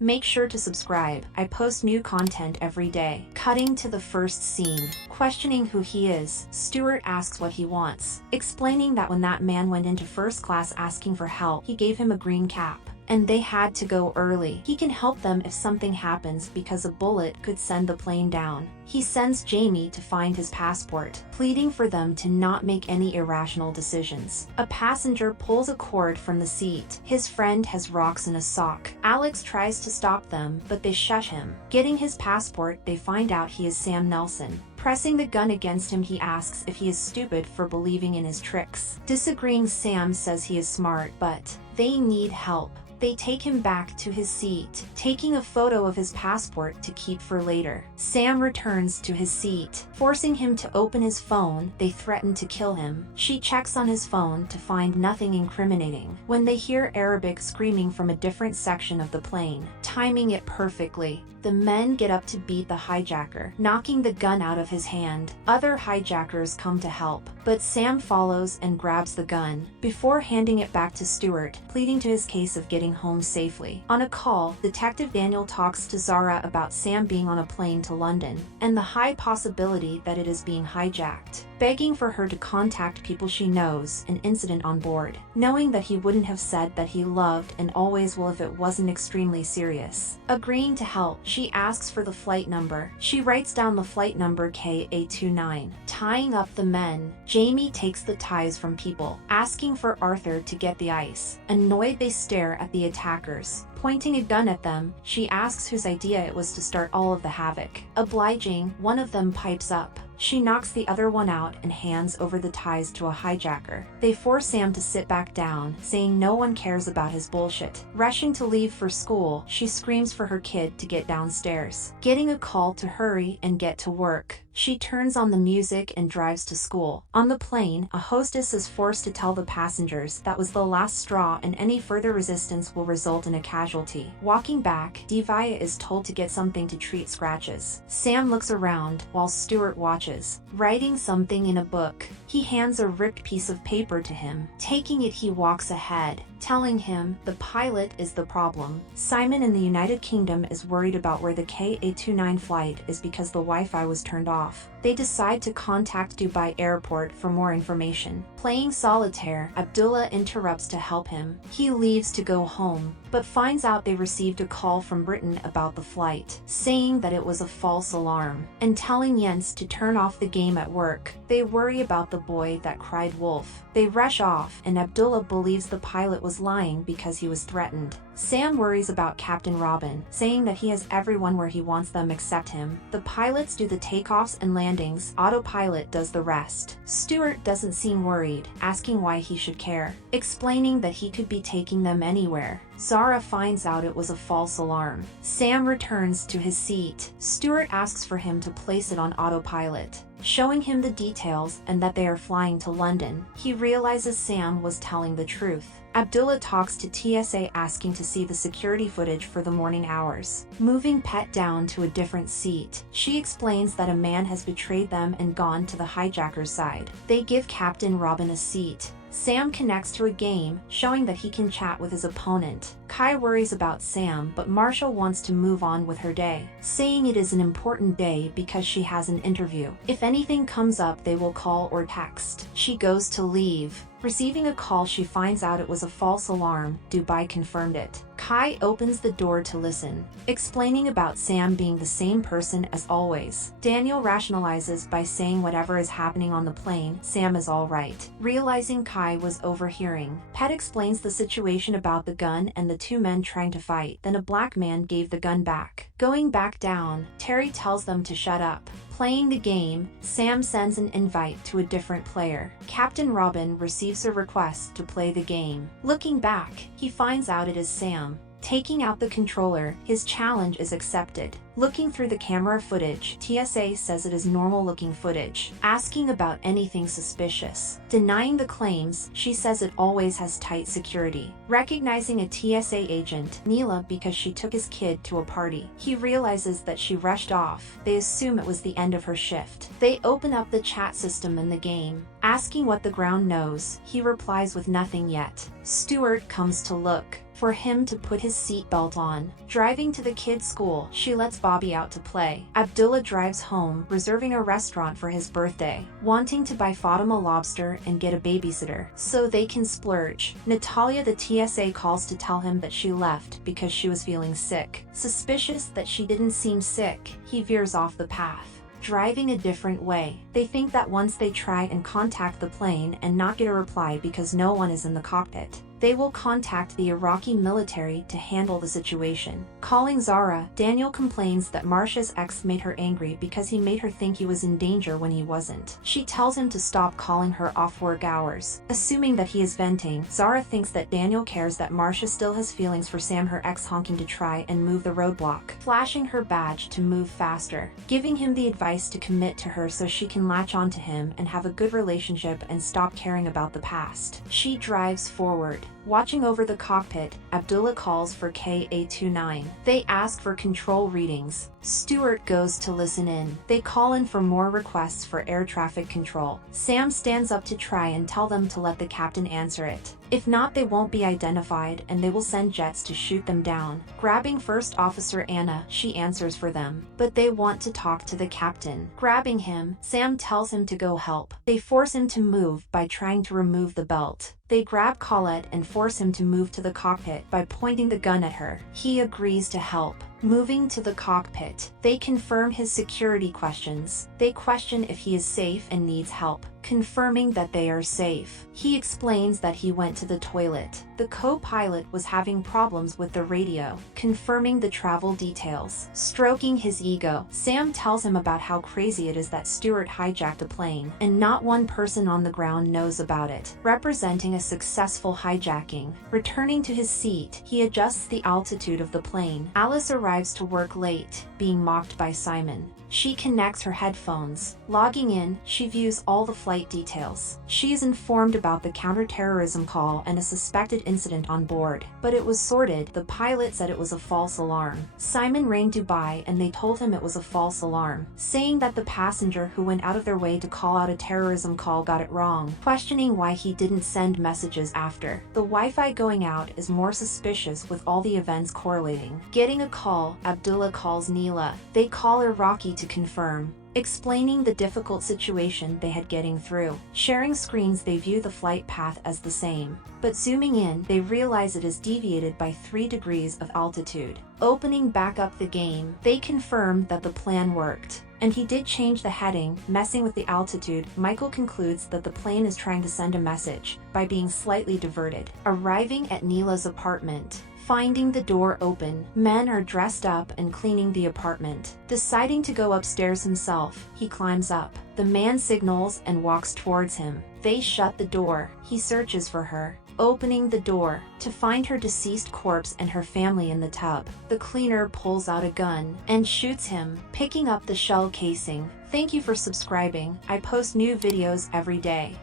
Make sure to subscribe. I post new content every day. Cutting to the first scene. Questioning who he is, Stuart asks what he wants, explaining that when that man went into first class asking for help, he gave him a green cap, and they had to go early. He can help them if something happens because a bullet could send the plane down. He sends Jamie to find his passport, pleading for them to not make any irrational decisions. A passenger pulls a cord from the seat. His friend has rocks in a sock. Alex tries to stop them, but they shush him. Getting his passport, they find out he is Sam Nelson. Pressing the gun against him, he asks if he is stupid for believing in his tricks. Disagreeing, Sam says he is smart, but they need help. They take him back to his seat, taking a photo of his passport to keep for later. Sam returns to his seat, forcing him to open his phone. They threaten to kill him. She checks on his phone to find nothing incriminating, when they hear Arabic screaming from a different section of the plane, timing it perfectly. The men get up to beat the hijacker, knocking the gun out of his hand. Other hijackers come to help, but Sam follows and grabs the gun, before handing it back to Stuart, pleading to his case of getting home safely. On a call, Detective Daniel talks to Zara about Sam being on a plane to London, and the high possibility that it is being hijacked, begging for her to contact people she knows an incident on board, knowing that he wouldn't have said that he loved and always will if it wasn't extremely serious. Agreeing to help, she asks for the flight number. She writes down the flight number KA29. Tying up the men, Jamie takes the ties from people, asking for Arthur to get the ice. Annoyed, they stare at the attackers. Pointing a gun at them, she asks whose idea it was to start all of the havoc. Obliging, one of them pipes up. She knocks the other one out and hands over the ties to a hijacker. They force Sam to sit back down, saying no one cares about his bullshit. Rushing to leave for school, she screams for her kid to get downstairs. Getting a call to hurry and get to work, she turns on the music and drives to school. On the plane, a hostess is forced to tell the passengers that was the last straw and any further resistance will result in a casualty. Walking back, Divya is told to get something to treat scratches. Sam looks around while Stuart watches, writing something in a book. He hands a ripped piece of paper to him. Taking it, he walks ahead, telling him the pilot is the problem. Simon in the United Kingdom is worried about where the KA29 flight is because the Wi-Fi was turned off. They decide to contact Dubai Airport for more information. Playing solitaire, Abdullah interrupts to help him. He leaves to go home, but finds out they received a call from Britain about the flight, saying that it was a false alarm, and telling Jens to turn off the game at work. They worry about the boy that cried wolf. They rush off, and Abdullah believes the pilot was lying because he was threatened. Sam worries about Captain Robin, saying that he has everyone where he wants them except him. The pilots do the takeoffs and landings, autopilot does the rest. Stuart doesn't seem worried, asking why he should care, explaining that he could be taking them anywhere. Zara finds out it was a false alarm. Sam returns to his seat. Stuart asks for him to place it on autopilot, showing him the details and that they are flying to London. He realizes Sam was telling the truth. Abdullah talks to TSA asking to see the security footage for the morning hours. Moving Pet down to a different seat, she explains that a man has betrayed them and gone to the hijacker's side. They give Captain Robin a seat. Sam connects to a game, showing that he can chat with his opponent. Kai worries about Sam, but Marshall wants to move on with her day, saying it is an important day because she has an interview. If anything comes up, they will call or text. She goes to leave. Receiving a call, she finds out it was a false alarm. Dubai confirmed it. Kai opens the door to listen, explaining about Sam being the same person as always. Daniel rationalizes by saying whatever is happening on the plane, Sam is all right. Realizing Kai was overhearing, Pet explains the situation about the gun and the two men trying to fight. Then a black man gave the gun back. Going back down, Terry tells them to shut up. Playing the game, Sam sends an invite to a different player. Captain Robin receives a request to play the game. Looking back, he finds out it is Sam. Taking out the controller, his challenge is accepted. Looking through the camera footage, TSA says it is normal-looking footage, asking about anything suspicious. Denying the claims, she says it always has tight security. Recognizing a TSA agent, Neela, because she took his kid to a party. He realizes that she rushed off. They assume it was the end of her shift. They open up the chat system in the game, asking what the ground knows. He replies with nothing yet. Stuart comes to look for him to put his seatbelt on. Driving to the kids' school, she lets Bobby out to play. Abdullah drives home, reserving a restaurant for his birthday, wanting to buy Fatima lobster and get a babysitter so they can splurge. Natalia, the TSA, calls to tell him that she left because she was feeling sick. Suspicious that she didn't seem sick, he veers off the path, driving a different way. They think that once they try and contact the plane and not get a reply because no one is in the cockpit, they will contact the Iraqi military to handle the situation. Calling Zara, Daniel complains that Marsha's ex made her angry because he made her think he was in danger when he wasn't. She tells him to stop calling her off work hours. Assuming that he is venting, Zara thinks that Daniel cares that Marsha still has feelings for Sam, her ex, honking to try and move the roadblock, flashing her badge to move faster, giving him the advice to commit to her so she can latch onto him and have a good relationship and stop caring about the past. She drives forward. Watching over the cockpit, Abdullah calls for KA-29. They ask for control readings. Stuart goes to listen in. They call in for more requests for air traffic control. Sam stands up to try and tell them to let the captain answer it. If not, they won't be identified and they will send jets to shoot them down. Grabbing First Officer Anna, she answers for them, but they want to talk to the captain. Grabbing him, Sam tells him to go help. They force him to move by trying to remove the belt. They grab Colette and force him to move to the cockpit by pointing the gun at her. He agrees to help. Moving to the cockpit, they confirm his security questions. They question if he is safe and needs help, confirming that they are safe. He explains that he went to the toilet. The co-pilot was having problems with the radio, confirming the travel details. Stroking his ego, Sam tells him about how crazy it is that Stuart hijacked a plane, and not one person on the ground knows about it, representing a successful hijacking. Returning to his seat, he adjusts the altitude of the plane. Alice arrives to work late, being mocked by Simon. She connects her headphones. Logging in, she views all the flight details. She is informed about the counterterrorism call and a suspected incident on board, but it was sorted. The pilot said it was a false alarm. Simon rang Dubai and they told him it was a false alarm, saying that the passenger who went out of their way to call out a terrorism call got it wrong, questioning why he didn't send messages after. The Wi-Fi going out is more suspicious with all the events correlating. Getting a call, Abdullah calls Neela. They call Iraqi to confirm, explaining the difficult situation they had getting through. Sharing screens, they view the flight path as the same, but zooming in, they realize it is deviated by 3 degrees of altitude. Opening back up the game, they confirm that the plan worked, and he did change the heading, messing with the altitude. Michael concludes that the plane is trying to send a message by being slightly diverted. Arriving at Neela's apartment, finding the door open, men are dressed up and cleaning the apartment. Deciding to go upstairs himself, he climbs up. The man signals and walks towards him. They shut the door. He searches for her, opening the door to find her deceased corpse and her family in the tub. The cleaner pulls out a gun and shoots him, picking up the shell casing. Thank you for subscribing. I post new videos every day.